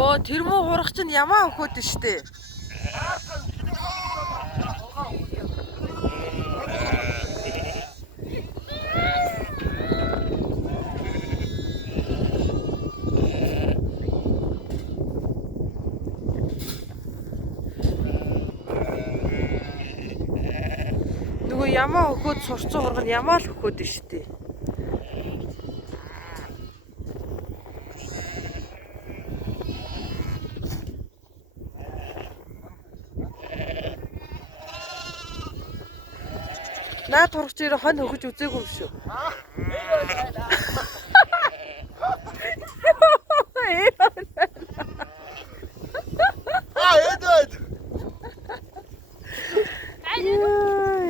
Оо тэр муу хурах чинь ямаа өгөхөд штэ. Нөгөө ямаа өгөхөд сурцсан хурган ямаа л өгөхөд штэ. Наад хурагч ирээ хонь өгөж үзээгүй юм шүү.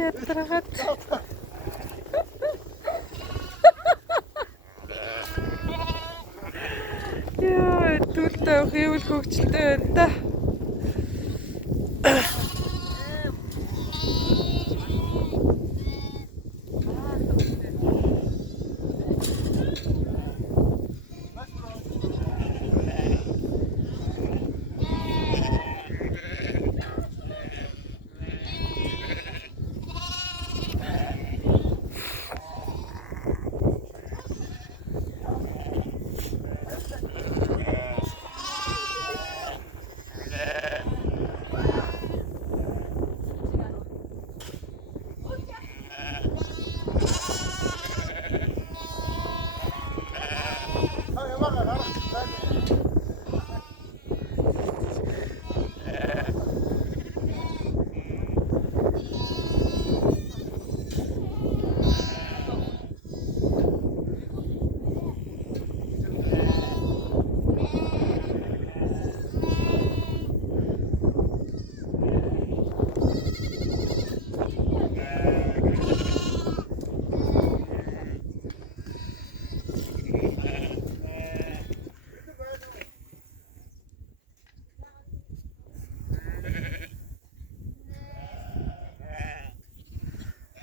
Ятрахад. Яа, түлтэй хэвэл хөвгчлээ байна да.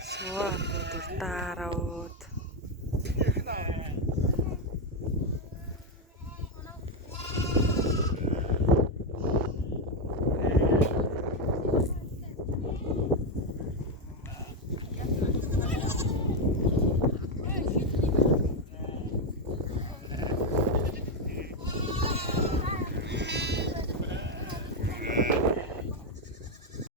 Суур дуртаарууд